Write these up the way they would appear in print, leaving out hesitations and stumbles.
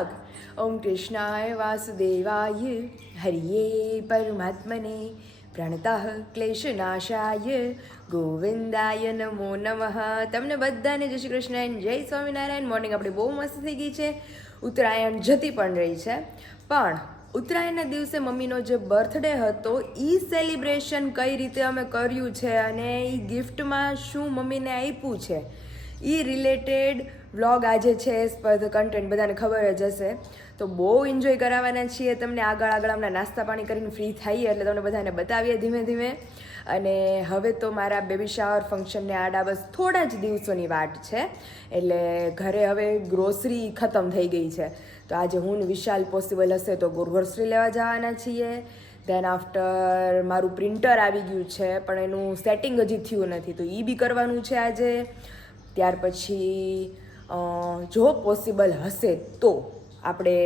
भाग। ओम कृष्णाय वासुदेवाय हरिये परमात्मने प्रणतः क्लेशनाशाय ગોવિંદાય નમો નમઃ। તમને બધાને જય શ્રી કૃષ્ણ એન્ડ જય સ્વામિનારાયણ। મોર્નિંગ આપણી બહુ મસ્ત થઈ ગઈ છે, ઉત્તરાયણ જતી પણ રહી છે, પણ ઉત્તરાયણના દિવસે મમ્મીનો જે બર્થડે હતો એ સેલિબ્રેશન કઈ રીતે અમે કર્યું છે અને એ ગિફ્ટમાં શું મમ્મીને આપ્યું છે એ રિલેટેડ વ્લોગ આજે છે। સ્પર્ધ કન્ટેન્ટ બધાને ખબર જ હશે, તો બહુ એન્જોય કરાવવાના છીએ તમને। આગળ હમણાં નાસ્તા પાણી કરીને ફ્રી થઈએ એટલે તમને બધાને બતાવીએ ધીમે ધીમે। અને હવે તો મારા બેબી શાવર ફંક્શનને આડા બસ થોડા જ દિવસોની વાટ છે, એટલે ઘરે હવે ગ્રોસરી ખતમ થઈ ગઈ છે, તો આજે હું ને વિશાલ પોસિબલ હશે તો ગ્રોસરી લેવા જવાના છીએ। દેન આફ્ટર મારું પ્રિન્ટર આવી ગયું છે, પણ એનું સેટિંગ હજી થયું નથી, તો એ બી કરવાનું છે આજે। ત્યાર પછી જો પોસિબલ હશે તો આપણે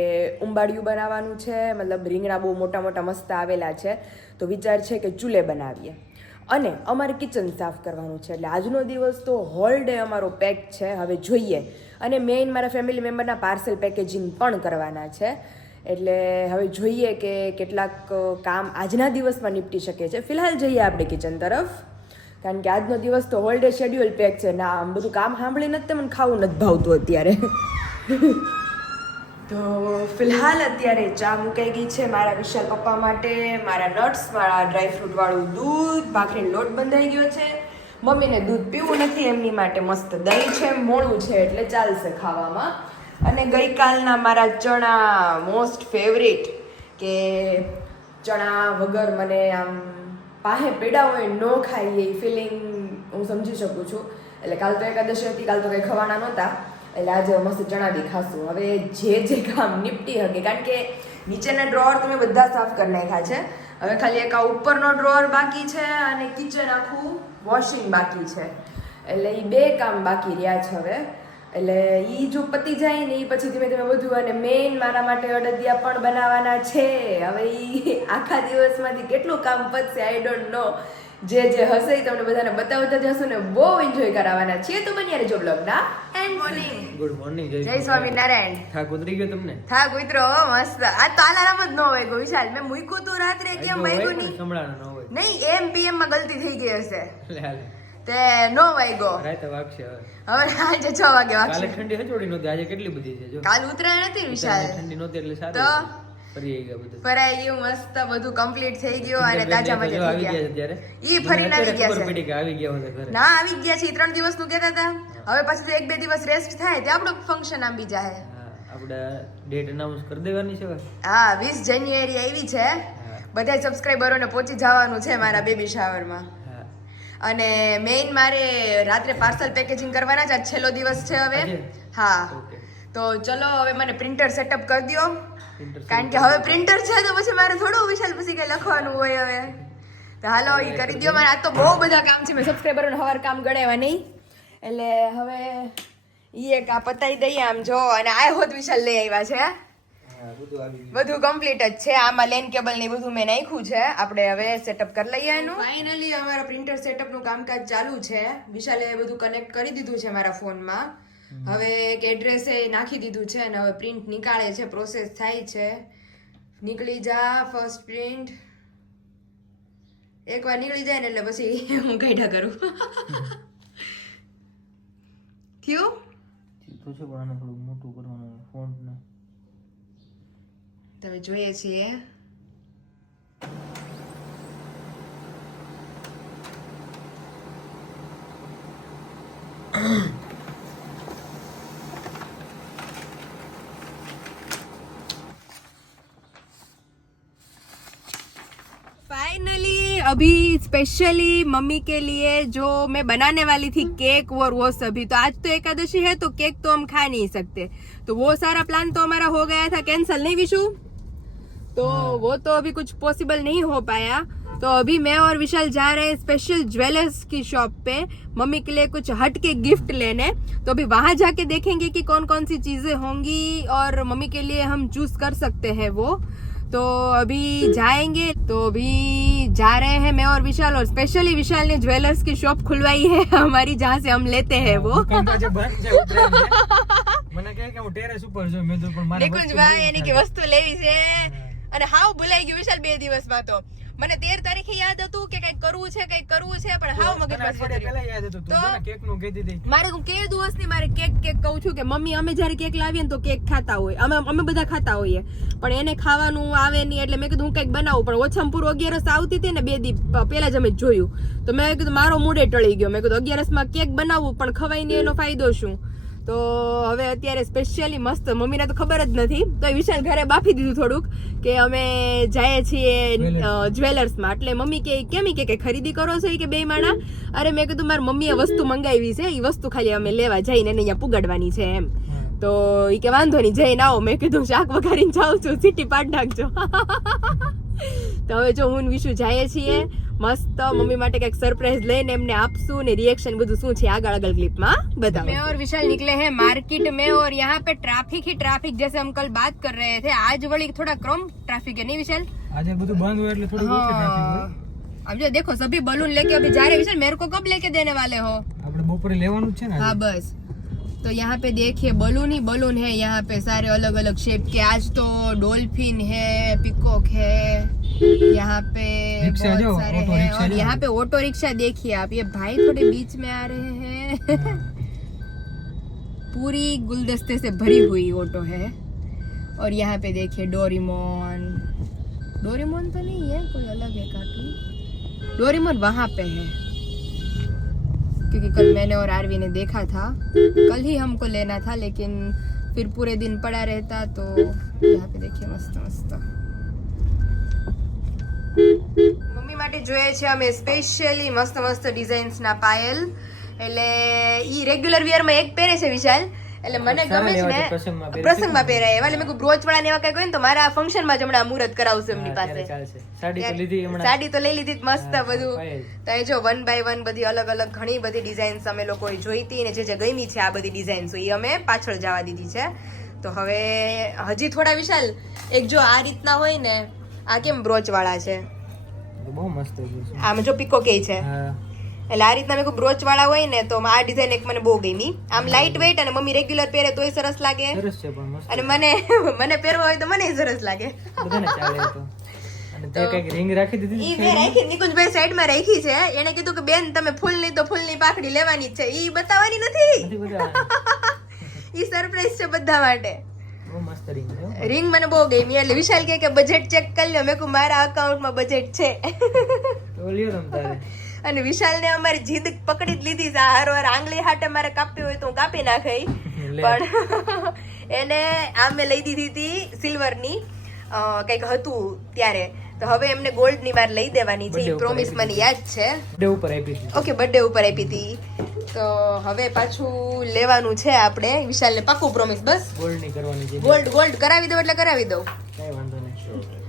ઉંબાડિયું બનાવવાનું છે, મતલબ રીંગણા બહુ મોટા મોટા મસ્ત આવેલા છે, તો વિચાર છે કે ચૂલે બનાવીએ। અને અમારે કિચન સાફ કરવાનું છે, એટલે આજનો દિવસ તો હોલ ડે અમારો પેક છે। હવે જોઈએ, અને મેઇન મારા ફેમિલી મેમ્બરના પાર્સલ પેકેજિંગ પણ કરવાના છે, એટલે હવે જોઈએ કે કેટલાક કામ આજના દિવસમાં નિપટી શકે છે। ફિલહાલ જઈએ આપણે કિચન તરફ, કારણ કે આજનો દિવસ તો હોલ ડે શેડ્યુલ પેક છે ના, આમ બધું કામ સાંભળી નથી મને ખાવું નથી ભાવતું અત્યારે। તો ફિલહાલ અત્યારે ચા મુકાઈ ગઈ છે મારા વિશાલ પપ્પા માટે, મારા નટ્સ, મારા ડ્રાયફ્રૂટવાળું દૂધ, ભાખરીનો લોટ બંધાઈ ગયો છે। મમ્મીને દૂધ પીવું નથી, એમની માટે મસ્ત દહીં છે, મોળું છે એટલે ચાલશે ખાવામાં। અને ગઈકાલના મારા ચણા મોસ્ટ ફેવરિટ, કે ચણા વગર મને આમ પાહે પેડા હોય ન ખાઈ એ ફિલિંગ હું સમજી શકું છું, એટલે કાલ તો એકાદશી હતી, કાલ તો કંઈ ખવાના નહોતા, એટલે આજે મસ્ત ચણા બી ખાશું। હવે જે કામ નિપટી શકે, કારણ કે નીચેના ડ્રોઅર તો મેં બધા સાફ કરી નાખ્યા છે, હવે ખાલી એક આ ઉપરનો ડ્રોઅર બાકી છે અને કિચન આખું વોશિંગ બાકી છે, એટલે એ બે કામ બાકી રહ્યા છે હવે। એટલે એ જો પતી જાય ને એ પછી ધીમે ધીમે બધું, અને મેઇન મારા માટે અડદિયા પણ બનાવવાના છે। હવે એ આખા દિવસમાંથી કેટલું કામ પતશે આઈ ડોન્ટ નો, જે હશે એ તમને બધાને બતાવતા જશું ને બહુ એન્જોય કરાવવાના છીએ, તો બન્યા રહેજો બ્લોગના એન્ડ મોર્નિંગ। ગુડ મોર્નિંગ, જય સ્વામિનારાયણ। થાક ઉતરી ગયો તમને? થાક ઉતરો મસ્ત, આ તો અલાર્મ જ ન હોય ગો વિશાલ, મેં મૂક્યું તું રાત્રે, કેમ વાગ્યું નહીં? સંભળાનો ન હોય નહીં, એમ પીએમ માં ગલતી થઈ ગઈ હશે લે તે નો વાગ્યો, રાતે વાગશે હવે સાંજે 6 વાગે કાલે વાગશે। ઠંડી હજોડી નહોતી, આજે કેટલી બધી છે જો। કાલ ઉતરાયણ હતી વિશાલ, ઠંડી નહોતી એટલે તો સારું ફરી આવી ગયા બધું, ફરાઈ ગયું મસ્ત, બધું કમ્પ્લીટ થઈ ગયું અને તાજા મજા થઈ આવી ગયા ગયા। અત્યારે ઈ ફરીને આવી ગયા ખબર છે, પડી કે આવી ગયા હોતે ઘરે ના આવી ગયા છે, 3 દિવસ નું કહેતા હતા, હવે પછી તો 1-2 દિવસ રેસ્ટ થાય તે આપણું ફંક્શન આંબી જાય। હા, આપણે ડેટ અનાઉન્સ કરી દેવાની છે હવે। હા, 20 જાન્યુઆરી આવી છે, બધા સબસ્ક્રાઇબરોને પહોંચી જવાનું છે મારા બેબી શાવરમાં। અને મેઇન મારે રાત્રે પાર્સલ પેકેજિંગ કરવાના જ, આજ છેલ્લો દિવસ છે હવે। હા, તો ચલો હવે મને પ્રિન્ટર સેટઅપ કરી દો, કારણ કે હવે પ્રિન્ટર છે તો પછી મારે થોડું વિશાલ પછી કઈ લખવાનું હોય હવે, તો હાલો એ કરી દો મારે। આ તો બહુ બધા કામ છે, મેં સબસ્ક્રાઇબરોને હવાર કામ ગણાવ્યા નહીં, એટલે હવે ઈ એક આ પતાવી દઈએ આમ જો, અને આ હોત વિશાલ લઈ આવ્યા છે, બધું કમ્પ્લીટ જ છે, આમાં લેન કેબલ ને બધું મેં નાખ્યું છે, આપણે હવે સેટઅપ કરી લઈએ એનું। ફાઇનલી અમારા પ્રિન્ટર સેટઅપ નું કામકાજ ચાલુ છે, વિશાલે બધું કનેક્ટ કરી દીધું છે મારા ફોનમાં, હવે એક એડ્રેસ એ નાખી દીધું છે, અને હવે પ્રિન્ટ નીકાળે છે, પ્રોસેસ થાય છે। નીકળી જા ફર્સ્ટ પ્રિન્ટ, એકવાર નીકળી જાય ને એટલે પછી હું કાઢ્યા કરું। થયું તો છે પણ આને થોડું મોટું કરવાનું ફોન્ટ ને, તમે જોઈએ છીએ फाइनली अभी स्पेशली मम्मी के लिए जो मैं बनाने वाली थी केक और वो सभी, तो आज तो एकादशी है तो केक तो हम खा नहीं सकते, तो वो सारा प्लान तो हमारा हो गया था कैंसल, नहीं विशु? तो वो तो अभी कुछ पॉसिबल नहीं हो पाया, तो अभी मैं और विशाल जा रहे हैं स्पेशल ज्वेलर्स की शॉप पे मम्मी के लिए कुछ हट के गिफ्ट लेने। तो अभी वहां जाके देखेंगे कि कौन कौन सी चीजें होंगी और मम्मी के लिए हम चूज कर सकते हैं वो। तो अभी जाएंगे, तो अभी जा रहे हैं मैं और विशाल, और स्पेशली विशाल ने ज्वेलर्स की शॉप खुलवाई है हमारी, जहाँ से हम लेते हैं वो। મને કહે કે હું ટેરેસ ઉપર જો મેં તો પણ મારે નિકુંજભાઈ એની કે વસ્તુ લેવી છે અને હાવ ભૂલાઈ ગયું વિશાલ 2 દિવસમાં તો મને 13 તારીખે યાદ હતું કે કઈક કરવું છે પણ હાવ મગજમાં પેલા યાદ હતું તું ને કેક નું કહેતી હતી મારે હું કે દિવસની મારે કેક કહું છું કે મમ્મી અમે જ્યારે કેક લાવીએ ને તો કેક ખાતા હોય અમે બધા ખાતા હોઈએ પણ એને ખાવાનું આવે નહીં એટલે મેં કીધું હું કંઈક બનાવું પણ ઓછામાં પૂરું 11 આવતી હતી ને 2 દી પહેલા જ અમે જોયું તો મેં કીધું મારો મૂડે ટળી ગયો મેં કીધું 11 કેક બનાવવું પણ ખવાય નહીં એનો ફાયદો શું તો હવે અત્યારે સ્પેશિયલી મસ્ત મમ્મીને તો ખબર જ નથી તો વિશાલ ઘરે બાફી દીધું થોડુંક કે અમે જઈએ છીએ જ્વેલર્સમાં એટલે મમ્મી કે કેમ કે ખરીદી કરો છો કે બે માણા અરે મેં કીધું મારી મમ્મીએ વસ્તુ મંગાવી છે એ વસ્તુ ખાલી અમે લેવા જઈને એને અહીંયા પુગાડવાની છે એમ તો એ કે વાંધો નહીં જઈને આવો મેં કીધું શાક વઘારીને જાઉં છું સીટી પાડ નાખજો તો હવે જો હું વિશુ જઈએ છીએ મસ્ત મમ્મી માટે કઈક સરપ્રાઈઝ લઈને એમને આપશું ને रिएक्शन બધું શું છે આગળ ક્લિપમાં बताओ मैं और विशाल निकले हैं मार्केट में और यहाँ पे ट्रैफिक ही ट्रैफिक जैसे हम कल बात कर रहे थे आज वही थोड़ा कम ट्रैफिक है नहीं विशाल આજે બધું બંધ હોય એટલે થોડી ઓછી ટ્રાફિક હોય अब जो देखो सभी बलून लेके अभी जा रहे विशाल मेरे को कब लेके देने वाले हो આપણે બપોરે લેવાનું જ છે ને हाँ बस तो यहाँ पे देखिए बलून ही बलून है यहाँ पे सारे अलग अलग शेप के आज तो डॉल्फिन है पिकॉक है यहाँ पे बहुत सारे हैं और यहाँ पे ऑटो रिक्शा देखिए आप ये भाई थोड़े बीच में आ रहे हैं पूरी गुलदस्ते से भरी हुई ऑटो है और यहाँ पे देखिए डोरेमोन डोरेमोन तो नहीं है कोई अलग है काफी डोरेमोन वहाँ पे है क्योंकि कल मैंने और आरवी ने देखा था कल ही हमको लेना था लेकिन फिर पूरे दिन पड़ा रहता तो यहाँ पे देखिए मस्त मस्त મમ્મી માટે જોઈએ છે અમે સ્પેશિયલી મસ્ત મસ્ત ડિઝાઇન્સ ના પાયલ એટલે ઈ રેગ્યુલર વિયર માં એક પહેરે છે વિશાલ એટલે મને ગમે છે ને પ્રસંગમાં પહેરાય એવા એટલે મેં બ્રોચ વાળા ને એવા કઈ કોઈ ને તો મારા ફંક્શન માં જ હમણાં મુહૂર્ત કરાવશું એમની પાસે સાડી તો લઈ લીધી મસ્ત બધું તો એ જો 1 by 1 બધી અલગ અલગ ઘણી બધી ડિઝાઇન્સ અમે લોકોએ જોઈતી ને જે ગમી છે આ બધી ડિઝાઇન્સ એ અમે પાછળ જવા દીધી છે તો હવે હજી થોડા વિશાલ એક જો આ રીતના હોય ને આ કેમ બ્રોચ વાળા છે બહુ મસ્ત છે આમ જો પીકો કે છે એટલે આ રીતના મેં બ્રોચ વાળા હોય ને તો આ ડિઝાઇન એક મને બહુ ગમી આમ લાઇટ વેઇટ અને મમ્મી રેગ્યુલર પહેરે તોય સરસ લાગે સરસ છે પણ મસ્ત અને મને પહેરવા હોય તો મને સરસ લાગે બધાને ચાલે તો અને તે કઈક રિંગ રાખી દીધી ઈ મેં રાખી નિકુંજભાઈ સાઈડ માં રાખી છે એને કીધું કે બેન તમે ફૂલની તો ફૂલની પાખડી લેવાની જ છે ઈ બતાવવાની નથી ઈ સરપ્રાઈઝ છે બધા માટે બહુ મસ્ત રિંગ છે રિંગ મને બહુ ગમી એટલે વિશાલ કે બજેટ ચેક કરી લ્યો મેં કહું મારા અકાઉન્ટમાં બજેટ છે તો લ્યો તમ તારે અને વિશાલ ને અમારી જીદ પકડી જ લીધી છે હારવાર આંગળી હાટે મારે કાપી હોય તો હું કાપી નાખી પણ એને આ મેં લઈ દીધી હતી સિલ્વર ની કઈક હતું ત્યારે તો હવે એમને ગોલ્ડ ની માર લઈ દેવાની છે પ્રોમિસ મને યાદ છે બર્થડે ઉપર આપી હતી ઓકે બર્થડે ઉપર આપી હતી તો હવે પાછું લેવાનું છે આપણે વિશાલ ને પાકું પ્રોમિસ બસ ગોલ્ડ ની કરવાની છે ગોલ્ડ કરાવી દઉં એટલે કરાવી દઉં કઈ વાંધો નહીં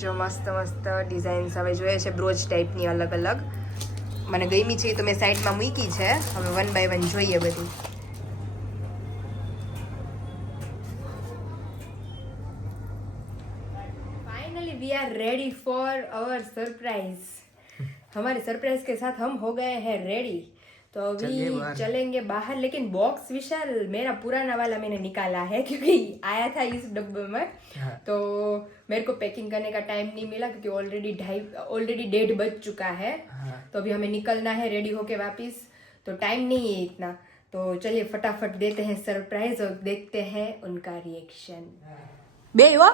જો મસ્ત મસ્ત ડિઝાઇન્સ હવે જોઈએ છે બ્રોચ ટાઈપની અલગ અલગ મને ગમી છે તો મેં સાઈડમાં મૂકી છે હવે 1 by 1 જોઈએ બધી finally we are ready for our surprise हमारे सरप्राइज के साथ हम हो गए हैं रेडी तो अभी चलेंगे बाहर लेकिन बॉक्स विशाल मेरा पुराना वाला मैंने निकाला है क्योंकि आया था इस डब्बे में तो मेरे को पैकिंग करने का टाइम नहीं मिला क्योंकि ऑलरेडी 1:30 बज चुका है तो अभी हमें निकलना है रेडी होके वापस तो टाइम नहीं है इतना तो चलिए फटाफट देते हैं सरप्राइज और देखते हैं उनका रिएक्शन बे वो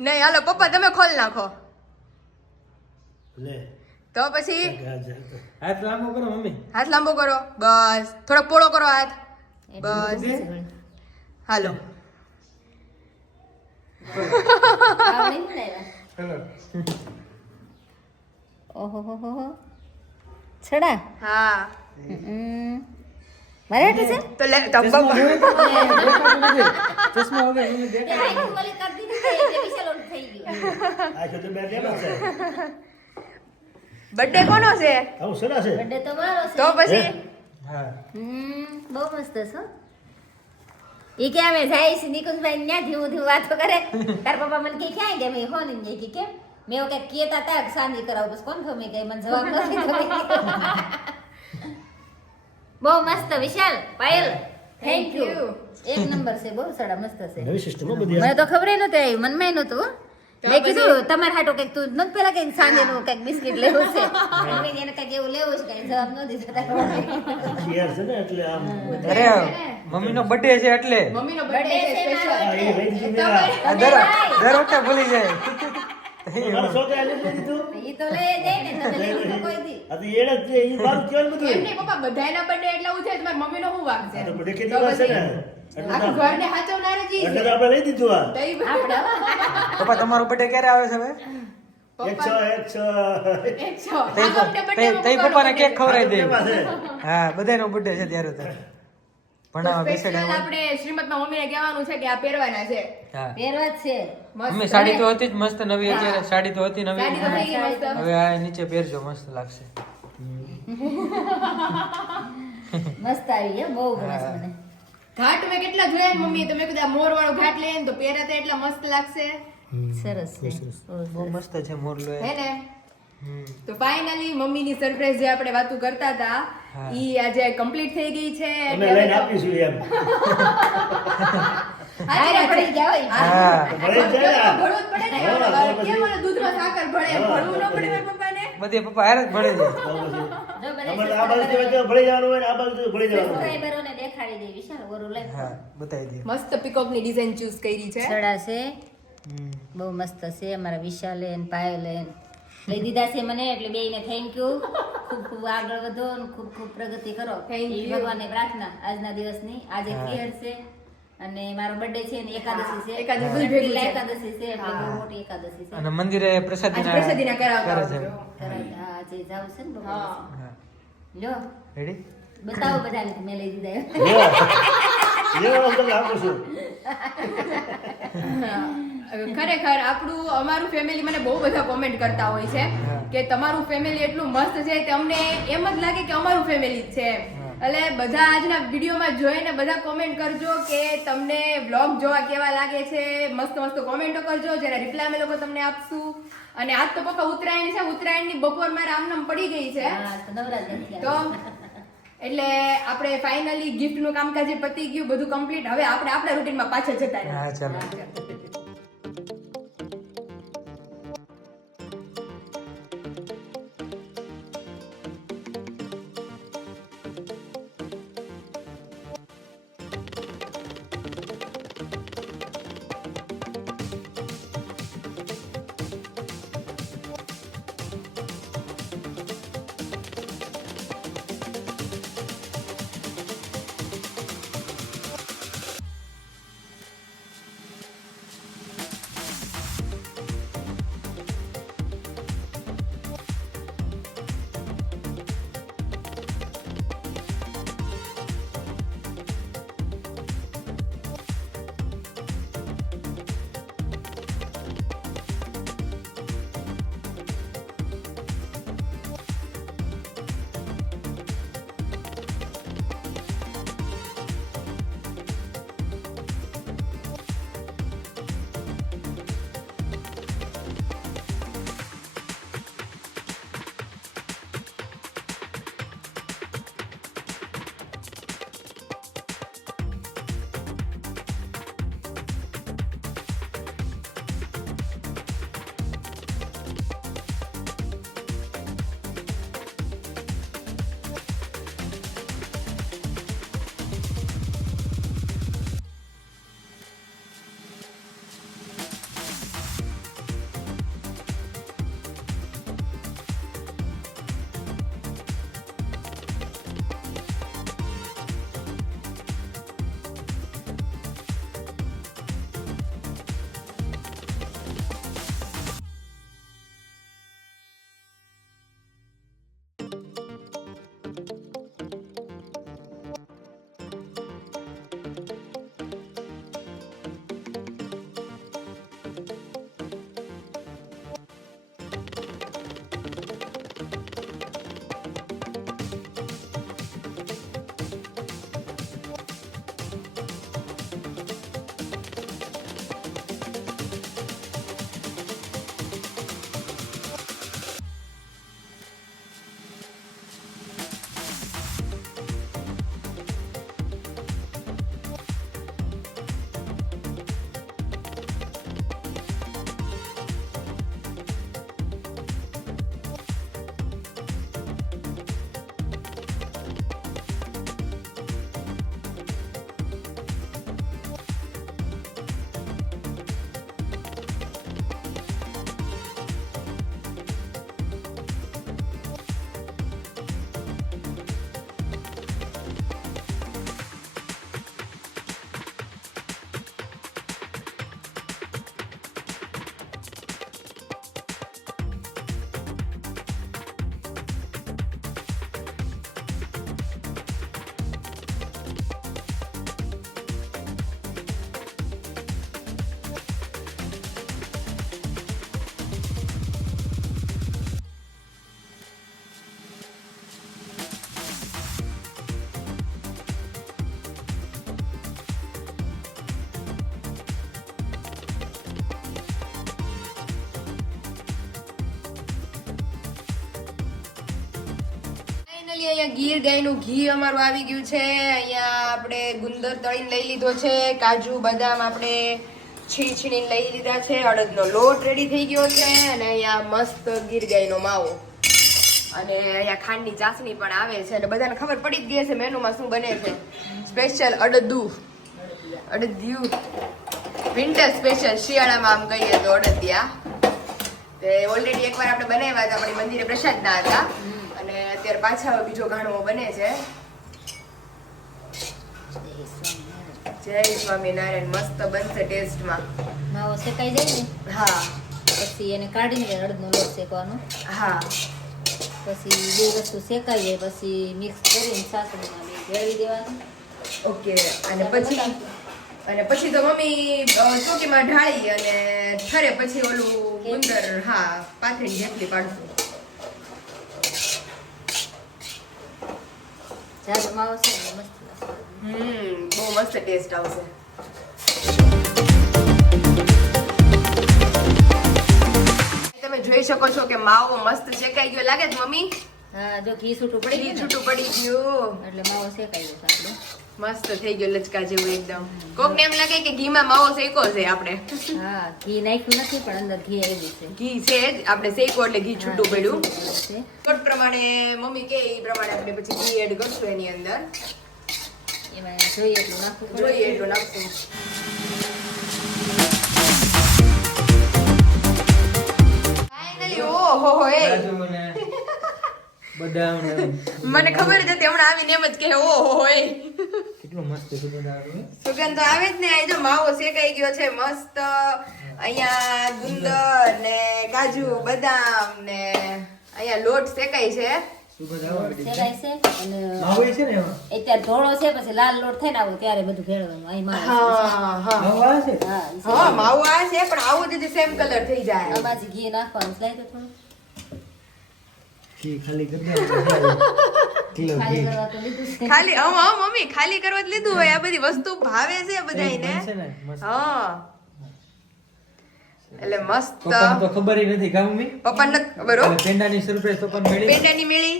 नहीं हालो पप्पा તમે ખોલ નાખો લે તો પછી હાથ લાંબો કરો મમ્મી હાથ લાંબો કરો બસ થોડો પોળો કરો હાથ બસ હાલો ઓહો છડા હા મારે એટલે છે તો લે તો ચશ્મા હવે મને દેખાય આઈ કોલી કરી દીધી એટલે વિશાલ ઓન થઈ ગયું આ તો બે દેવા છે બર્થડે કોનો છે આવું સરા છે બર્થડે તમારો છે તો પછી હા બહુ મસ્ત છે ઈ કે અમે જાય છે નિકુંજભાઈ ન્યા ધીવું ધીવું વાતો કરે તાર પપ્પા મને કે ક્યાં ગયા મેં હો ને કે કેમ મેં એવું કંઈક કહેતા હતા કે સાંજે કરાવું બસ કોણ ખબર કઈ મને જવાબ નથી બહુ મસ્ત વિશાલ પાયલ થેન્ક યુ એક નંબર છે બહુ સાડા મસ્ત છે નવી સિસ્ટમ બધી મને તો ખબર નહોતી આવી મનમાં નહોતું મેં કીધું તમારે હાટો કઈક તું નથી પેલા કઈક સાંજે નું કઈક બિસ્કિટ લેવું છે અને એને કઈક એવું લેવું છે કઈ જવાબ ન દીધો શિયાળ છે ને એટલે આમ અરે મમ્મીનો બર્થડે છે એટલે મમ્મીનો બર્થડે છે સ્પેશિયલ આ એ લઈ દીધી મેં આ. દર વખતે ભૂલી જાય તમારા છોકરાએ લઈ દીધું ઈ તો લઈ જાય ને તમે લેવું તો કોઈ દી આ તો એડ જ છે ઈ મારું કહેવાનું બધું એમ નહીં પપ્પા બધાયના બર્થડે એટલે ઉઠે તમારી મમ્મીનો શું વાંક છે આ તો બર્થડે કે દિવસ છે ને એટલે આખું ઘરને હાચવનાર જ ઈ એટલે છે તો આપણે લઈ દીધું આ તઈ આપણે પપ્પા તમારો બર્થડે ક્યારે આવે છે હવે એકસો તઈ પપ્પાને કેક ખવડાવી દે કેવા છે? હા બધાનો બર્થડે છે ત્યારે તો ભણાવવા બેસાડે સ્પેશિયલ આપણે શ્રીમતમાં મમ્મીને કહેવાનું છે કે આ પહેરવાના છે હા પહેરવા જ છે મમ્મી સાડી તો હતી જ મસ્ત નવી અત્યારે સાડી તો હતી નવી સાડી તો થઈ ગઈ મસ્ત હવે આ નીચે પહેરજો મસ્ત લાગશે મસ્ત આવી હે બહુ ગમે છે મને ઘાટ મેં કેટલા જોયા ને મમ્મી તમે કીધું મોર વાળો ઘાટ લઈએ ને તો પહેરાતે એટલા મસ્ત લાગશે સરસ છે બહુ મસ્ત છે મોરલો હે ને હમ તો ફાઇનલી મમ્મીની સરપ્રાઈઝ જે આપણે વાતો કરતા હતા હા. ઈ આજે કમ્પ્લીટ થઈ ગઈ છે અમે એટલે લઈને હવે તો- આપીશું એમ હાચી વાત છે. પડી ગયા હોય. હા. ભળી જ જાય ને. ભરવું જ પડે ને હા, હવે તો કેમ પછી- ઓલો દૂધમાં સાકર ભળે એમ હા. ભરવું ન પડે મારા પપ્પાને બધે પપ્પા હારે જ ભળે છે જો બધા અમારે આ બાજુ ભળી જવાનું હોય ને આ બાજુ ભળી જવાનું હોય. સબસ્ક્રાઇબરોને દેખાડી દે વિશાલ ઓરું લઈ હા બતાવી દે મસ્ત પિકઅપની ડિઝાઇન ચૂઝ કરી છે છડા છે હમ બહુ મસ્ત છે અમારા વિશાલે ને પાયલે ને લઈ દીધા છે મને એટલે બેયને થેન્ક યુ ખૂબ ખૂબ આગળ વધો અને ખૂબ ખૂબ પ્રગતિ કરો Thank એવી you. ભગવાનને પ્રાર્થના આજના દિવસની આજે હા. ક્લિયર છે અને મારો બર્થડે છે ને એકાદશી છે એકાદશી બધું ભેગું છે. એકાદશી છે એટલે બહુ હા. મોટી એકાદશી છે અને મંદિરે આજ પ્રસાદીના પ્રસાદીના કરાવતા કરે છે આવજો. હા, આજે જાવ છે ને હા. ભગવાન હા લ્યો રેડી બતાવો બધાને કે મેં લઈ દીધા લેવા હું તમને આપું છું ખરેખર આપણું અમારું ફેમિલી મને બહુ બધા કોમેન્ટ કરતા હોય છે હા. કે તમારું ફેમિલી એટલું મસ્ત છે કે અમને એમ જ લાગે કે અમારું ફેમિલી જ છે એમ. હા. એટલે બધા આજના વિડીયોમાં જોઈને બધા કોમેન્ટ કરજો કે તમને વ્લોગ જોવા કેવા લાગે છે મસ્ત મસ્ત કોમેન્ટો કરજો જેના રિપ્લાય અમે લોકો તમને આપશું અને આજ તો પપ્પા ઉત્તરાયણ છે ઉત્તરાયણની બપોર મારા આમનામ પડી ગઈ છે હા તો નવરાત્રી તો એટલે આપણે ફાઇનલી ગિફ્ટ નું કામકાજ જે પતી ગયું બધું કમ્પ્લીટ હવે આપણે આપણા રૂટીનમાં પાછા જતા રહ્યા હા ચાલો ફાઇનલી અહીંયા ગીર ગાયનું ઘી અમારું આવી ગયું છે. અહીંયા આપણે ગુંદર તળીને લઈ લીધો છે, કાજુ બદામ આપણે છીણીને લઈ લીધા છે, અડદનો લોટ રેડી થઈ ગયો છે, અને અહીંયા મસ્ત ગીર ગાયનો માવો, અને અહીંયા ખાંડની ચાસણી પણ આવે છે. એટલે બધાને ખબર પડી જ ગઈ છે મેનુમાં શું બને છે. સ્પેશિયલ અડદિયું વિન્ટર સ્પેશિયલ, શિયાળામાં આમ કહીએ તો અડદિયા. તે ઓલરેડી એકવાર આપણે બનાવ્યા હતા આપણી મંદિરે પ્રસાદના હતા, અને અત્યારે પાછા બીજો ઘાણો બને છે. જય સ્વામિનારાયણ. મસ્ત બનશે ટેસ્ટમાં. માવો શેકાઈ જાય ને હા પછી એને કાઢીને અડદનો લોટ શેકવાનો, હા પછી બે વસ્તુ શેકાઈ જાય પછી મિક્સ કરીને સાસણીમાં ભેળવી દેવાનું. ઓકે. અને પછી તો મમ્મી ચોકીમાં ઢાળી અને ઠરે પછી ઓલું ગુંદર હા પાથરીને જેટલી પાડશું. જાજો માવો છે ને મસ્ત લાગે. બહુ મસ્ત ટેસ્ટ આવશે. તમે જોઈ શકો છો કે માવો મસ્ત શેકાઈ ગયો લાગે છે મમ્મી. હા જો ઘી છૂટું પડી ઘી ગયું ને, છૂટું પડી ગયું એટલે માવો શેકાઈ ગયો છે આપણો. મસ્ત થઈ ગયો લચકા જેવું એકદમ. કોકને એમ લાગે કે ઘીમાં માવો શેકો છે આપણે. હા ઘી નાખ્યું નથી પણ અંદર ઘી આવ્યું છે. ઘી છે જ, આપણે શેકો એટલે ઘી છૂટું પડ્યું. છે લોટ પ્રમાણે મમ્મી કે એ પ્રમાણે આપણે પછી ઘી એડ કરશું એની અંદર. એમાં જોઈએ એટલું નાખવું પડે. જોઈએ એટલું નાખશું. ફાઇનલી ઓહો હો એ કાજુ ને બદામ ને મને ખબર જ હતી હમણાં આવીને એમ જ કે ઓહો હો એ કેટલું મસ્ત સુગંધ આવે છે. સુગંધ તો આવે જ ને. આ જો માવો શેકાઈ ગયો છે મસ્ત. અહીંયા ગુંદર ને કાજુ બદામ ને અહીંયા લોટ શેકાય છે. સુગંધ આવવા માંડી છે. શેકાય છે અને માવો છે ને એમાં અત્યારે ધોળો છે પછી લાલ લોટ થાય ને આવું ત્યારે બધું ભેળવાનું. અહીં માવો છે. હા હા માવો આવે છે. હા ઈ છે. હા માવો આ છે પણ આવું જ સેમ કલર થઈ જાય. આ બાજુ ઘી નાખવાનું છે તો થોડું ઘી ખાલી કરી દે કિલો ખાલી ઘી કરવા તો લીધું છે. ખાલી મમ્મી ખાલી કરવા જ લીધું હોય. આ બધી વસ્તુ ભાવે છે બધાયને. બનશે ને મસ્ત. હા એટલે મસ્ત. પપ્પાને તો ખબર ય નથી કા મમ્મી. પપ્પાને નથી ખબર હો. પેંડાની સરપ્રાઈઝ પપ્પાને મળી. પેંડાની મેળી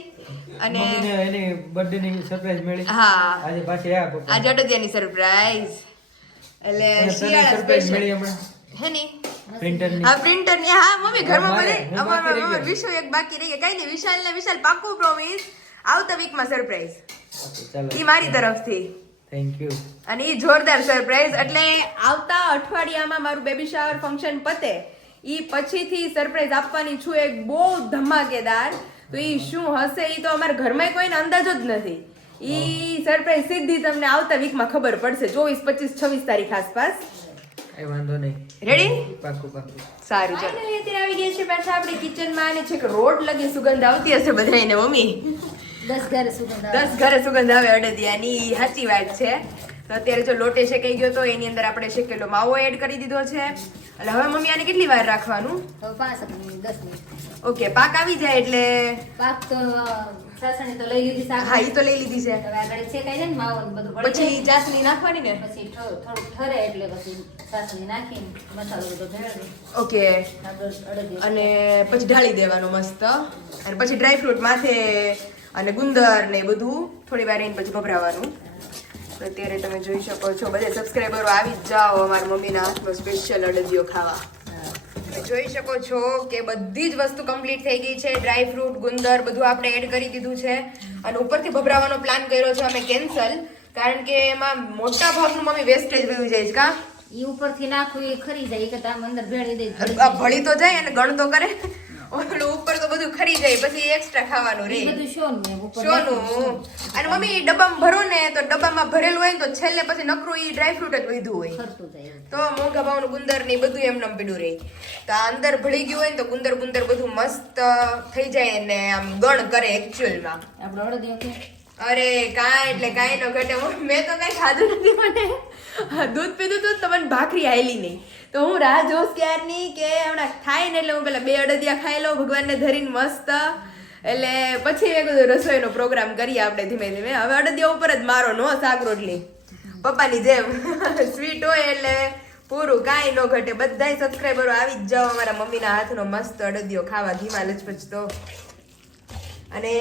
અને મમ્મીને એની બર્થડે ની સરપ્રાઈઝ મળી. હા આજે પાછી આ પપ્પા આજે અડદિયાની સરપ્રાઈઝ એટલે શિયાળા સરપ્રાઈઝ મળી સ્પેશિયલ હમણાં હે ની પ્રિન્ટરની. આ પ્રિન્ટર ની. હા મમ્મી ઘરમાં મારે, બને. હું બાકી રહી ગયો. વિશુ એક બાકી રહી ગયા. કઈ નહીં વિશાલ પાક્કું પ્રોમિસ આવતા વીકમાં સરપ્રાઈઝ. ચાલો ઈ મારી તરફથી. Thank you. અને ઈ જોરદાર સરપ્રાઈઝ. એટલે આવતા અઠવાડિયામાં મારું બેબી શાવર ફંક્શન પતે ઈ પછીથી સરપ્રાઈઝ આપવાની છું એક બહુ ધમાકેદાર. તો ઈ શું હશે ઈ તો અમારા ઘરમાં કોઈને અંદાજો જ નથી. ઈ સરપ્રાઈઝ સીધી તમને આવતા વીકમાં ખબર પડશે 24, 25, 26 તારીખ આસપાસ. કઈ વાંધો નહીં. રેડી? પાક્કું પાક્કું. સારું ચાલો. અત્યારે આવી ગયા છે પાછા આપણે કિચનમાં અને છેક રોડ લગી સુગંધ આવતી હશે બધાયને મમ્મી. 10 ઘરે સુગંધ આવે. 10 ઘરે સુગંધ આવે અડદિયાની. ઈ સાચી વાત છે. તો અત્યારે જો લોટે શેકાઈ ગયો તો એની અંદર આપણે શેકેલો માવો એડ કરી દીધો છે. એટલે હવે મમ્મી આને કેટલી વાર રાખવાનું? હવે 5 મિનિટ 10 મિનિટ ઓકે પાક આવી જાય એટલે પાક તો સાસણી તો લઈ લીધી શાક. હા ઈ તો લઈ લીધી છે. હવે આગળ શેકાઈ જાય ને માવો ને બધું પડી પછી જાય. ચાસણી નાખવાની ને. પછી થોડુંક ઠરે એટલે પછી સાસણી નાખીને મસાલો બધો ભેળવી ઓકે આપણે અડદિયા અને પછી ઢાળી દેવાનું મસ્ત. અને પછી ડ્રાયફ્રૂટ માથે અને ગુંદર ને બધું થોડી વાર એને પછી ભભરાવાનું. તો અત્યારે તમે જોઈ શકો છો બધા સબસ્ક્રાઈબરો આવી જ જાઓ અમારા મમ્મીના હાથનો સ્પેશિયલ અડદિયો ખાવા. તમે જોઈ શકો છો કે બધી જ વસ્તુ કમ્પ્લીટ થઈ ગઈ છે. ડ્રાયફ્રૂટ ગુંદર બધું આપણે એડ કરી દીધું છે. અને ઉપરથી ભભરાવાનો પ્લાન કર્યો છે અમે કેન્સલ, કારણ કે એમાં મોટા ભાગનું મમ્મી વેસ્ટેજ વયું જાય છે. કા ઈ ઉપરથી નાખવું એ ખરી જાય એ કરતા આમ અંદર ભેળી દે આ ભળી તો જાય અને ગણ તો કરે. ઓલું ઉપર તો બધું ખરી જાય પછી એક્સ્ટ્રા ખાવાનું રે. બધું શોનું એમ ઉપર શોનું. અને મમ્મી ડબ્બામાં ભરો ને તો ડબ્બામાં ભરેલું હોય ને તો છેલ્લે પછી નકરું ઈ ડ્રાયફ્રૂટ જ વધ્યું હોય ખરતું જાય તો મોંઘા ભાવનું ગુંદર ને ઈ બધું એમનેમ પીડું રહે. તો આ અંદર ભળી ગયું હોય ને તો ગુંદર બધું મસ્ત થઈ જાય ને આમ ગણ કરે એકચ્યુઅલમાં. આપણે અડદિયો કે અરે કાંઈ એટલે કાંઈ ન ઘટે. મેં તો કાંઈ ખાધું નથી. મને દૂધ પીધું તો મને ભાખરી આવેલી નહીં. તો હું રાહ જોઉં ક્યારની કે હમણાં થાય ને એટલે હું પેલા 2 અડદિયા ખાઈ લઉં ભગવાનને ધરીને મસ્ત. એટલે પછી મેં કીધું રસોઈનો પ્રોગ્રામ કરીએ આપણે ધીમે ધીમે. હવે અડદિયા ઉપર જ મારો નો શાક રોટલી પપ્પાની જેમ સ્વીટ હોય એટલે પૂરું કાંઈ ન ઘટે. બધાય સબસ્ક્રાઈબરો આવી જ જાઓ અમારા મમ્મીના હાથનો મસ્ત અડદિયો ખાવા ઘીમાં લચપચતો. અને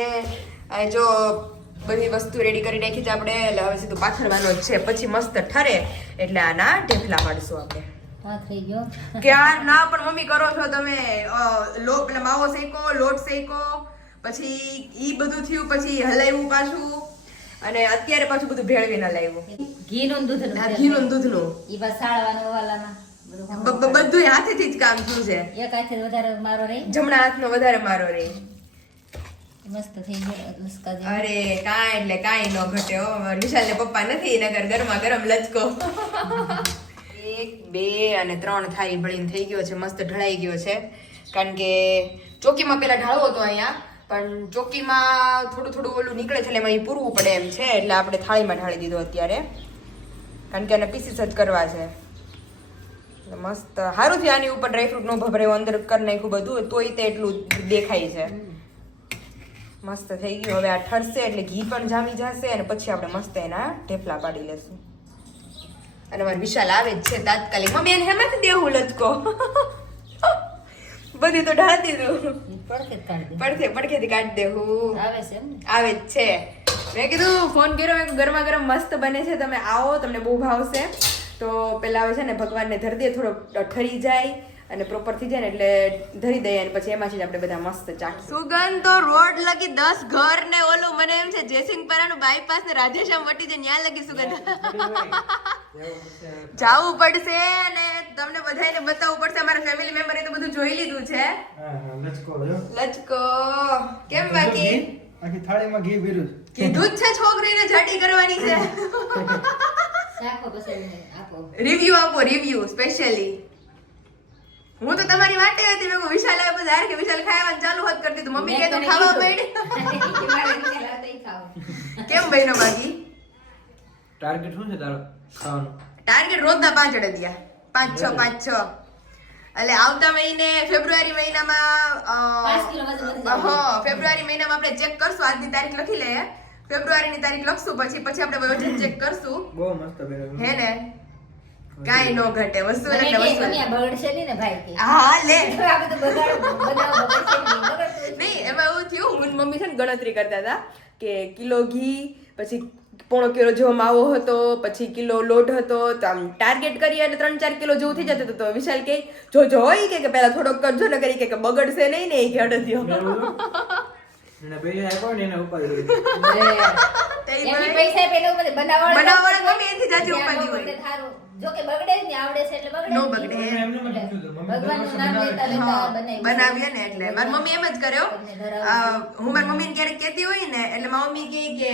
આ જો બધી વસ્તુ રેડી કરી નાખી છે આપણે, એટલે હવે સીધું પાથરવાનો જ છે, પછી મસ્ત ઠરે એટલે આના ઢેફલા પાડશું આપણે. હા થઈ ગયો. ક્યાર ના પણ મમ્મી કરો છો તમે, એટલે માવો શેકો, લોટ શેકો, પછી ઈ બધું થયું, પછી હલાવ્યું પાછું, અને અત્યારે પાછું બધું ભેળવીને લાવ્યું. ઘીનું ને દૂધનું આ ઘીનું ને દૂધનું ઈ બસ સાળવાનું વાલામાં બધું બધું હાથેથી જ કામ થયું છે. એક હાથે વધારે મારો રહી, જમણા હાથનો વધારે મારો રે. મસ્ત થઈ ગયો લસકા જેવો. અરે કાંઈ એટલે કાંઈ ન ઘટે હો. વિશાલને પપ્પા નથી, નગર ગરમા ગરમ લચકો. 1 2 અને 3 થાળી ભળીને થઈ ગયો છે, મસ્ત ઢળાઈ ગયો છે. કારણ કે ચોકીમાં પેલા ઢાળવો હતો અહીંયા, પણ ચોકીમાં થોડું થોડું ઓલું નીકળે છે એટલે એમાં એ પૂરવું પડે એમ છે, એટલે આપણે થાળીમાં ઢાળી દીધો અત્યારે, કારણ કે આને પીસીસ જ કરવા છે. મસ્ત સારું થયું આની ઉપર ડ્રાયફ્રૂટ નો ભભરાયો, અંદર કરી નાખ્યું બધું, તોય તે એટલું દેખાય છે. મસ્ત થઈ ગયું. હવે આ ઠરશે એટલે ઘી પણ જામી જશે, અને પછી આપણે મસ્ત એના ઢેફલા પાડી લેશું. અને મારી વિશાલ આવે જ છે તાત્કાલિક. મમ્મી એને હેમાંથી દેવું લચકો? બધી તો ઢાળતી દીધું, પડખેથી કાઢી દેવું. આવે છે એમ ને? આવે જ છે. મેં કીધું ફોન કર્યો, મેં કીધું ગરમા ગરમ મસ્ત બને છે, તમે આવો, તમને બહુ ભાવશે. તો પેલા આવે છે ને ભગવાનને ધરી દે, થોડો ઠરી જાય અને પ્રોપર થઈ જાય ને એટલે ધરી દઈએ, અને પછી એમાંથી જ આપણે બધા મસ્ત ચાખીએ. સુગંધ તો રોડ લગી 10 ઘર ને ઓલું મને એમ છે જયસિંહપરાનું બાયપાસ ને રાધેશ્યામ વટી જાય ન્યા લગી સુગંધ. જાવું પડશે અને તમને બધાને બતાવવું પડશે. અમારા ફેમિલી મેમ્બરે તો બધું જોઈ લીધું છે. લચકો કેમ બાકી આખી થાળીમાં ઘી ભર્યું કીધું જ છે છોકરીને જાડી કરવાની છે. શાકો પછી આપો, રિવ્યુ આપો, રિવ્યુ સ્પેશિયલી. હું તો તમારી વાટે હતી, મેં કહ્યું વિશાલ આવે બધા કે વિશાલ ખાવાનું ચાલુ હોત કરી દીધું. મમ્મી કે તો ખાવા પડી. કેમ બહેનો બાકી ટાર્ગેટ શું છે તારો ખાવાનું? ટાર્ગેટ રોજના 5 અડદિયા, 5 6 એટલે આવતા મહિને ફેબ્રુઆરી મહિનામાં 5 કિલો વજન વધી જાય. હા, ફેબ્રુઆરી મહિનામાં આપણે ચેક કરશું. આજની તારીખ લખી લઈએ, ફેબ્રુઆરીની તારીખ લખશું, પછી આપણે વજન ચેક કરશું. બહુ મસ્ત બેન હે ને કાઈ નો ઘટે, વસ્તુ એટલે વસ્તુ. મને આ બગડશે નહીં ને ભાઈ કે હા લે. આ બધું બનાવો બગડશે નહીં, બગડતું જ નહીં, એમાં એવું થયું, હું ને મમ્મી છે ને ગણતરી કરતા હતા કે કિલો ઘી, પછી 1.5 કિલો જેવો માવો હતો, પછી કિલો લોટ હતો, તો આમ ટાર્ગેટ કરીએ એટલે 3-4 કિલો જેવું થઈ જતું હતું. તો વિશાલ કે જો કે પેલા થોડોક કરજો ને કરી કે બગડશે નહીં ને, એ કે અડદિયો એને બે આપ્યો ને એને ઉપાડી એની પૈસા પેલો બધે બનાવવાળા મમ્મી એથી જાજી ઉપાડી હોય. થારું જો કે બગડે જ ને, આવડે છે એટલે બગડે નો જ બગડે. નહીં. એમને મને કીધું હતું, મમ્મી ભગવાનનું નામ લેતા લેતા બનાવ્યું. બનાવીએ ને એટલે મારી મમ્મી એમ જ કર્યો. હું મારી મમ્મીને ક્યારેક કહેતી હોય ને એટલે મારી મમ્મી કહે કે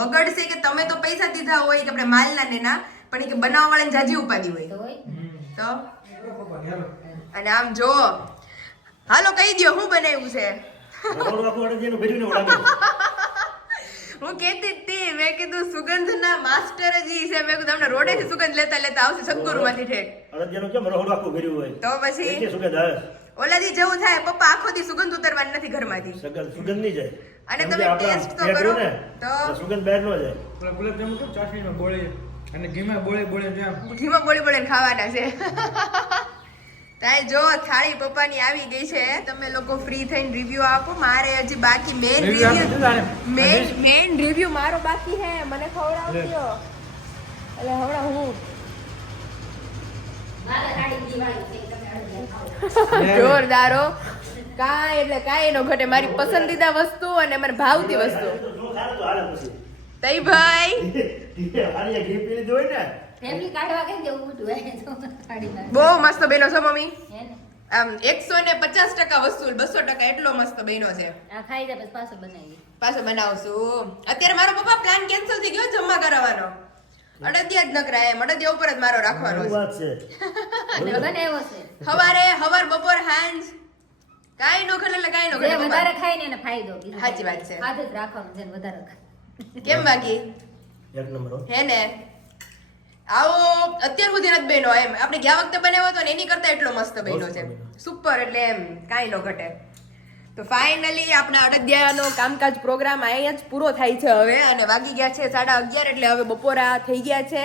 બગડશે કે તમે તો પૈસા દીધા હોય કે આપણે માલના ને ના, પણ એ કે બનાવવા વાળાને જાજી ઉપાડી હોય. તો હોય. તો અને આમ જો હાલો કહી દો હું બનાવ્યું છે. રહોડું આખું અડદિયાનું ભર્યું ને વળાવ્યું. હું કહેતી જ તી, મેં કીધું સુગંધના માસ્ટર જ ઈ છે. મેં કીધું તમને રોડેથી સુગંધ લેતા લેતા આવશે સદગુરુમાંથી ઠેક. અડદિયાનું કેમ રહોડું આખું ભર્યું હોય? તો પછી એટલે સુગંધ આવે. ઓલાથી જેવું થાય, પપ્પા આખો દી સુગંધ ઉતરવાની નથી ઘરમાંથી. સુગંધ નહીં જાય. અને કેમ કે તમે આપણા ટેસ્ટ તો પેટ કરો રહ્યું ને, તો એટલે સુગંધ બહાર ન જાય. પેલા ગુલાબજાંબુ કેમ ચાસણીમાં બોળે અને ઘીમાં બોળે ત્યાં ઘીમાં બોલી બોલીને ખાવાના છે. તાય જો થાળી પપ્પાની આવી ગઈ છે. તમે લોકો ફ્રી થઈને રિવ્યુ આપો. મારે હજી બાકી મેઇન Review આપી રિવ્યુ દીધા ને. મેઇન રિવ્યુ મારો બાકી હે. મને ખવડાવજો એટલે હમણાં હું મારે સાડી દીવાળી છે, તમે અડધા ખાઓ. જોરદારો કાંઈ એટલે કાંઈ નો ઘટે. મારી પસંદીદા વસ્તુ અને મને ભાવતી વસ્તુ. જો ખાને તો હાલે પછી. તઈ ભાઈ હારી ઘી પી લીધું હોય ને, ફેમિલી કાઢવા કેમ જવું ઉઠું હોય તો સાડીમાં. બહુ મસ્ત બન્યો છે મમ્મી. હે ને? આમ 150% વસ્તુ 200% એટલો મસ્ત બન્યો છે. આ ખાઈ જાય પછી પાછો બનાવી. પાછો બનાવશું. અત્યારે મારો પપ્પા પ્લાન કેન્સલ થઈ ગયો જમવા કરાવવાનો. અડદિયા જ નકરા એમ અડદિયા ઉપર જ મારો રાખવાનો એવું છે. વાત છે. બનાવ્યો છે. હવાર બપોર સાંજ કાઈ નો ખલે એટલે કાઈ નો જે ખલે વધારે ખાય ને એને ફાયદો. બીજું સાચી વાત છે. ખાધું જ રાખવાનું છે ને વધારે ખાય. કેમ બાકી એક નંબર હો. હે ને આવો અત્યાર સુધી નથી બન્યો એમ. આપણે ગયા વખતે બનાવ્યો હતો ને એની કરતા એટલો મસ્ત બન્યો છે. સુપર એટલે એમ કાઈ નો ઘટે. તો ફાઇનલી આપણા અડદિયાનો કામકાજ પ્રોગ્રામ અહીંયા જ પૂરો થાય છે હવે. અને વાગી ગયા છે 11:30 એટલે હવે બપોરા થઈ ગયા છે.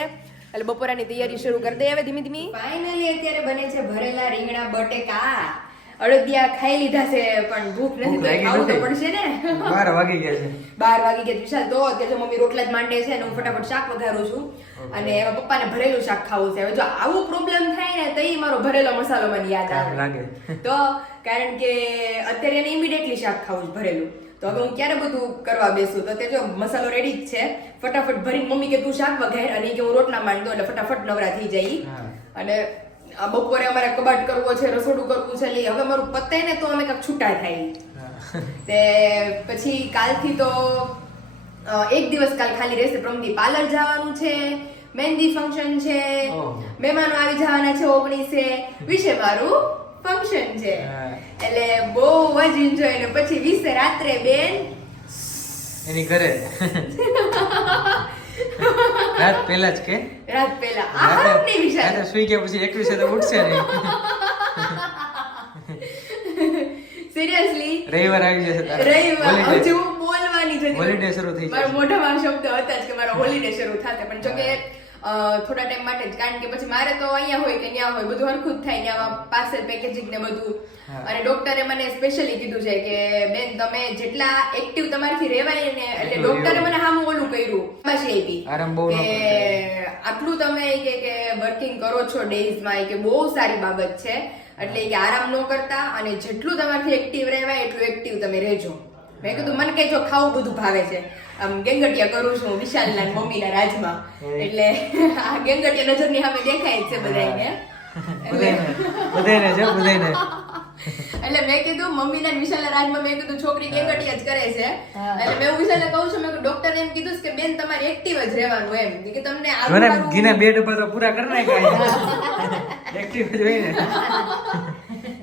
એટલે બપોરાની તૈયારી શરૂ કરી દઈએ હવે ધીમી ધીમી. ફાઇનલી અત્યારે બને છે ભરેલા રીંગણા બટેકા અડદિયા ખાઈ લીધા છે પણ ભૂખ નથી તો ખાવું તો પડશે ને 12 વાગી ગયા છે. 12 વાગી ગયા. વિશાલ તો અત્યારે મમ્મી રોટલા જ માંડે છે અને હું ફટાફટ શાક વઘારું છું અને એમાં પપ્પાને ભરેલું શાક ખાવું છે. હવે જો આવો પ્રોબ્લેમ થાય ને તો મારો ભરેલો મસાલો મને યાદ આવે લાગે. તો કારણ કે અત્યારે એને ઇમિડિયેટલી શાક ખાવું છે ભરેલું. તો હવે હું ક્યારે બધું કરવા બેસું તો તે જો મસાલો રેડી જ છે, ફટાફટ ભરીને મમ્મી કે તું શાક વઘાર અને કે હું રોટલા માંડી દઉં એટલે ફટાફટ નવરા થઈ જાય. અને આ બપોરે અમારે કબાટ કરવો છે, રસોડું કરવું છે, એટલે હવે મારું પતે ને તો અમે કાંઈક છૂટા થાય. તે પછી કાલથી તો એક દિવસ કાલ ખાલી રહેશે, પ્રમદી પાર્લર જવાનું છે, મહેંદી ફંક્શન છે, મહેમાનો આવી જવાના છે 19 વિશે મારું ફંક્શન છે એટલે બહુ જ એન્જોય. ને પછી 20 રાત્રે બેન એની ઘરે રાત પહેલા જ કે રાત પહેલા આ નહીં વિશાલ રાતે સુઈ ગયા પછી 21 તો ઉઠશે નહીં. સિરિયસલી રવિવાર આવી જશે તારે. રવિવાર Holiday. હજુ હું બોલવાની જ હતી. હોલિડે શરૂ થઈ મારા જશે. મોઢામાં શબ્દ હતા જ કે મારો હોલિડે શરૂ થશે પણ જો કે થોડા ટાઈમ માટે જ, કારણ કે પછી મારે તો અહીંયા હોય કે ત્યાં હોય બધું હરખું જ થાય, ત્યાં પાર્સલ પેકેજિંગ ને બધું. અને ડોક્ટરે મને સ્પેશિયલી કીધું છે કે બેન તમે જેટલા એક્ટિવ તમારાથી રહેવાય ને, એટલે ડોક્ટરે મને સામું ઓલું કર્યું પાછી આપી આરામ બહુ ન કે આટલું તમે કે વર્કિંગ કરો છો ડેઝમાં કે બહુ સારી બાબત છે, એટલે કે આરામ ન કરતા અને જેટલું તમારાથી એક્ટિવ રહેવાય એટલું એક્ટિવ તમે રહેજો. મેં કીધું મને કઈ જો ખાવું બધું ભાવે છે, આમ ગેંગટિયા કરું છું વિશાલના મમ્મીના રાજમાં, એટલે આ ગેંગટિયા નજરની સામે દેખાય જ છે બધાને. બધાને જો બધાને એટલે મેં કીધું મમ્મીના અને વિશાલના રાજમાં મેં કીધું છોકરી ગેંગટિયા જ કરે છે. એટલે મેં વિશાલને કહું છું, મેં ડોક્ટરે એમ કીધું કે બેન તમારે એક્ટિવ જ રહેવાનું એમ કે તમને મને ઘીના 2 ડબ્બા તો પૂરા કરી નાખ્યા. એક્ટિવ જ હોય ને.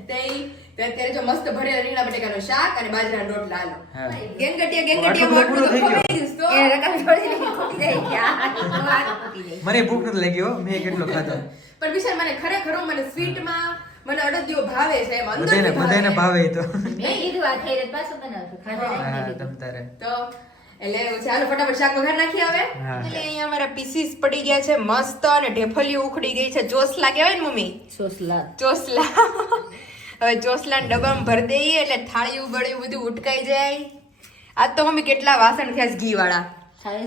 તે અત્યારે જો મસ્ત ભરેલા રીંગણા બટેકાનું શાક અને બાજરાના રોટલા આલો. હા. ગેંગટિયા આટલું મોટું તો થઈ ગયું. ખવાઈ ગયું તો. એ રકમ છોડી દીધી, ખોટી જાય ગયા. ખોટી જાય. મને ભૂખ નથી લાગી હો, મેં કેટલો ખાધો. પણ વિશાલ મને ખરેખર મને સ્વીટમાં મને અડદિયો ભાવે છે એમ બધાને બધાને ભાવે ઈ તો. મેં કીધું આ થઈ રહ્યું પાછું બનાવશું. ખાધા હા રાખી તમ દીધું. તારે. તો એટલે ચાલો ફટાફટ શાક વઘાર નાખી આવે. હા. એટલે અહીંયા અમારા પીસીસ પડી ગયા છે મસ્ત અને ઢેફલીઓ ઉખડી ગઈ છે. ચોસલા કહેવાય ને મમ્મી, સોસલા. ચોસલા. હવે ચોસલા ડબ્બામાં ભરી દઈએ એટલે થાળીયું બળ્યું બધું ઉટકાઈ જાય. આજ તો મમ્મી કેટલા વાસણ થયા છે ઘી વાળા,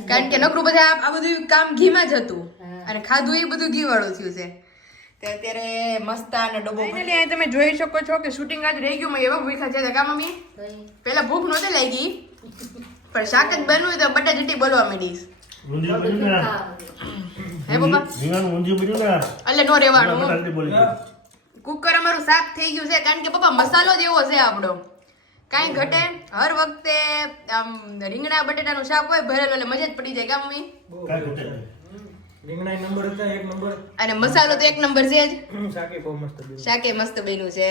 કારણ કે નકરું બધા આ બધું કામ ઘીમાં જ હતું અને ખાધું એ બધું ઘી વાળું થયું છે. તો અત્યારે મસ્ત આનો ડબ્બો ફાઇનલી અહીં તમે જોઈ શકો છો કે શૂટિંગ આજ રહી ગયું. એવા ભૂખા છે કા મમ્મી? પેલા ભૂખ નહોતી લાગી પણ શાક જ બન્યું તો બટા જેટી બોલવા માંડીશ. ઊંધિયું બન્યું ને? હે પપ્પા? રીંગણનું ઊંધિયું બન્યું ને? એટલે નો રહેવાનું. બટાકાની બોલી ગઈ. કુકર અમારું સાફ થઈ ગયું છે, કારણ કે પપ્પા મસાલો જ એવો છે આપણો, કાંઈ ઘટે. હર વખતે આમ રીંગણા બટેટાનું શાક હોય ભરેલું એટલે મજા જ પડી જાય કા મમ્મી? કાંઈ ઘટે નહીં. રીંગણા નંબર હતા 1 નંબર. અને મસાલો તો 1 નંબર છે જ. શાકે બહુ મસ્ત બન્યું. શાકે મસ્ત બન્યું છે.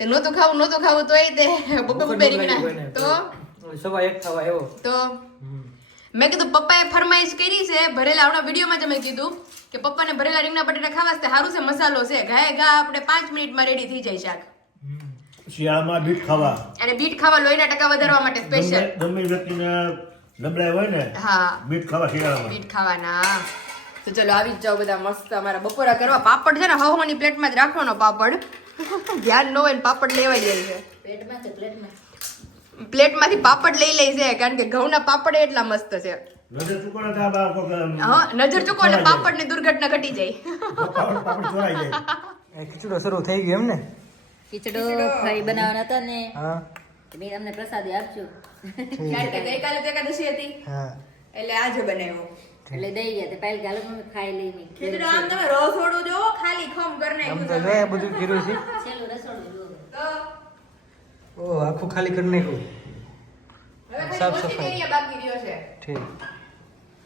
તે નહોતું ખાવું તોય તે બબે રીંગણા તો 1:15 થવા આવ્યો. તો મેં કીધું પપ્પાએ ફરમાઈશ કરી છે ભરેલા, હમણાં વિડીયોમાં જ મેં કીધું કે પપ્પાને ભરેલા રીંગણા બટેટા ખાવા છે, સારું છે મસાલો છે, ગાય ગા આપણે 5 મિનિટમાં રેડી થઈ જાય શાક. શિયાળામાં બીટ ખાવા. અને બીટ ખાવા લોહીના ટકા વધારવા માટે સ્પેશિયલ. ગમે એ વ્યક્તિને નબળાઈ હોય ને હા બીટ ખાવા શિયાળામાં. બીટ ખાવાના. તો ચલો આવી જ જાઓ બધા મસ્ત અમારા બપોરા કરવા. પાપડ છે ને હવાની પ્લેટમાં જ રાખવાનો પાપડ, ધ્યાન ન હોય ને પાપડ લેવાઈ જાય છે. પેટમાં કે પ્લેટમાં? પ્લેટમાંથી પાપડ લઈ લે છે, કારણ કે ઘઉંના પાપડ એટલા મસ્ત છે. નજર ચૂકવાના તો આ બા કોક, હા નજર ચૂકો એટલે પાપડની દુર્ઘટના ઘટી જાય. પાપડ ચોરાઈ જાય. ખીચડો શરૂ થઈ ગયો એમ ને? ખીચડો ફ્રાય બનાવવાના હતા ને હા કે મેં તમને પ્રસાદી આપજો કારણ કે ગઈકાલે તો એકાદશી હતી હા. એટલે આજે બનાવ્યો. એટલે દઈ ગયા તે પહેલ ગાલો મમ્મી ખાઈ લઈને ખીચડો આમ તમે રસોડું જોવો ખાલી ખમ કરી આમ તો નાખ્યું જો આ બધું કર્યું છે. છેલ્લું રસોડું જુઓ. તો ઓ આખું ખાલી કરી નાખ્યું. હવે ખાલી સાફ ઓછી સફાઈ. એરિયા બાકી રહ્યો છે. ઠીક.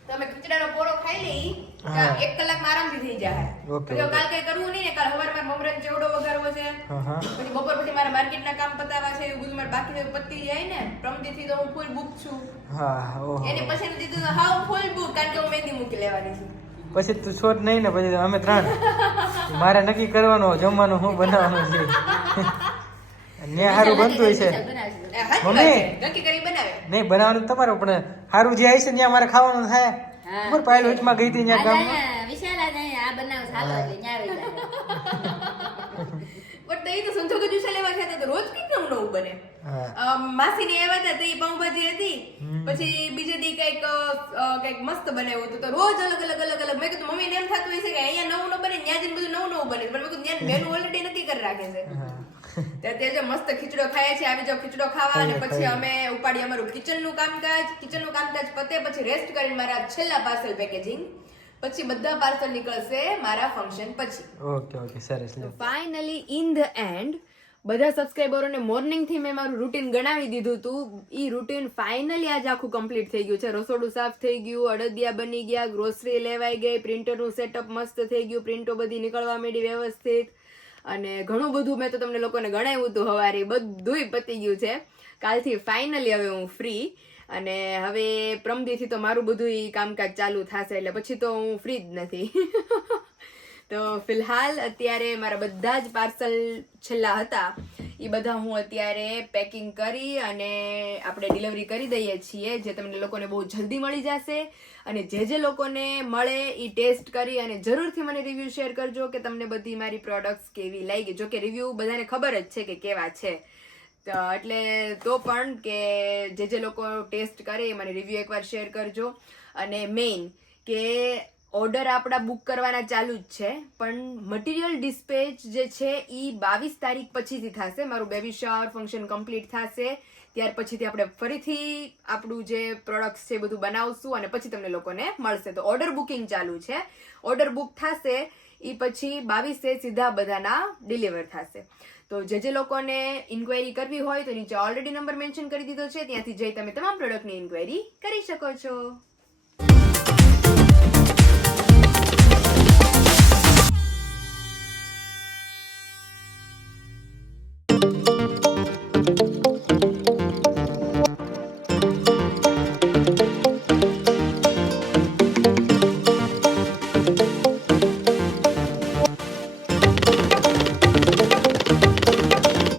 તમે ખીચડાનો પોળો ખાઈ લઈ હા. 1 કલાકમાં આરામથી થઈ જાય. ઓકે, પછી ઓકે. કાલ કઈ કરવું નહીં ને, કાલ સવારમાં મમરાનો ચેવડો વઘારવો છે, હા હા. પછી બપોર પછી મારા માર્કેટના કામ પતાવવા છે, એવું બધું મારે બાકી છે, પતી જાય ને. પ્રમદીથી તો હું ફૂલ બુક છું. હા ઓહો. એની પછી દીધું તો હાવ ફૂલ બુક, કારણ કે હું મહેંદી મૂકી લેવાની છું. પછી તું છોડ નહીં ને પછી અમે 3. મારે નક્કી કરવાનું જમવાનું શું બનાવવાનું છે. ને સારું બનતું હોય છે. બનાવજો. એ હાચી વાત મમ્મી. છે, નક્કી કરી બનાવે. નહીં બનાવવાનું તમારું પણ સારું જે આવી છે ત્યાં મારે ખાવાનું થાય. હા. ખબર પાયલ વચમાં ગઈ હતી ત્યાં આ ગામમાં. જાય, વિશાલ આ જાય, આ બનાવ સારો એટલે ન્યા આવી જાય. પણ એ તો સંજોગ જ ઉછા લેવા ગયા હતા તો રોજ કંઈક નવું નવું બને. હા માસીને આવ્યા હતા તો એ પાઉંભાજી હતી, પછી બીજે દી કંઈક મસ્ત બનાવ્યું હતું, તો રોજ અલગ અલગ અલગ અલગ. મેં કીધું મમ્મીને એમ થતું હોય છે કે અહીંયા નવું ન બને, ત્યાં જઈને બધું નવું નવું બને, પણ મેં કીધું ત્યાં મેનુ ઓલરેડી નક્કી કરી રાખે છે. ત્યાં જો મસ્ત ખીચડો ખાય છે, આવી જાવ ખીચડો ખાવા, અને પછી અમે ઉપાડી અમારું કિચનનું કામકાજ પતે, પછી રેસ્ટ કરીને મારા છેલ્લા પાર્સલ પેકેજિંગ, પછી બધા પાર્સલ નીકળશે મારા ફંક્શન પછી. ઓકે ઓકે સરસ લ્યો. ફાઇનલી ઇન ધ એન્ડ બધા સબસ્ક્રાઈબરોને મોર્નિંગથી મેં મારું રૂટીન ગણાવી દીધું હતું. એ રૂટીન ફાઇનલી આજે આખું કમ્પ્લીટ થઈ ગયું છે. રસોડું સાફ થઈ ગયું, અડદિયા બની ગયા, ગ્રોસરી લેવાઈ ગઈ, પ્રિન્ટરનું સેટઅપ મસ્ત થઈ ગયું, પ્રિન્ટો બધી નીકળવા માંડી વ્યવસ્થિત, અને ઘણું બધું મેં તો તમને લોકોને ગણાવ્યું હતું હવારે, બધુંય પતી ગયું છે. કાલથી ફાઇનલી હવે હું ફ્રી, અને હવે પ્રમદીથી તો મારું બધું કામકાજ ચાલુ થશે, એટલે પછી તો હું ફ્રી જ નથી. તો ફિલહાલ અત્યારે મારા બધા જ પાર્સલ છેલ્લા હતા એ બધા હું અત્યારે પેકિંગ કરી અને આપણે ડિલિવરી કરી દઈએ છીએ, જે તમને લોકોને બહુ જલ્દી મળી જશે. અને જે લોકોને મળે એ ટેસ્ટ કરી અને જરૂરથી મને રિવ્યૂ શેર કરજો કે તમને બધી મારી પ્રોડક્ટ્સ કેવી લાગી. જો કે રિવ્યૂ બધાને ખબર જ છે કે કેવા છે, તો એટલે તો પણ કે જે લોકો ટેસ્ટ કરે મને રિવ્યૂ એકવાર શેર કરજો. અને મેઇન કે ઓર્ડર આપણા બુક કરવાના ચાલુ જ છે, પણ મટીરિયલ ડિસ્પેચ જે છે એ 22 તારીખ પછીથી થશે. મારું બેબી શાવર ફંક્શન કમ્પ્લીટ થશે, ત્યાર પછીથી આપણે ફરીથી આપણું જે પ્રોડક્ટ્સ છે બધું બનાવશું અને પછી તમને લોકોને મળશે. તો ઓર્ડર બુકિંગ ચાલુ છે. ઓર્ડર બુક થશે એ પછી 22 સીધા બધાના ડિલિવર થશે. તો જે લોકોને ઇન્ક્વાયરી કરવી હોય તો નીચે ઓલરેડી નંબર મેન્શન કરી દીધો છે, ત્યાંથી જઈ તમે તમામ પ્રોડક્ટની ઇન્ક્વાયરી કરી શકો છો.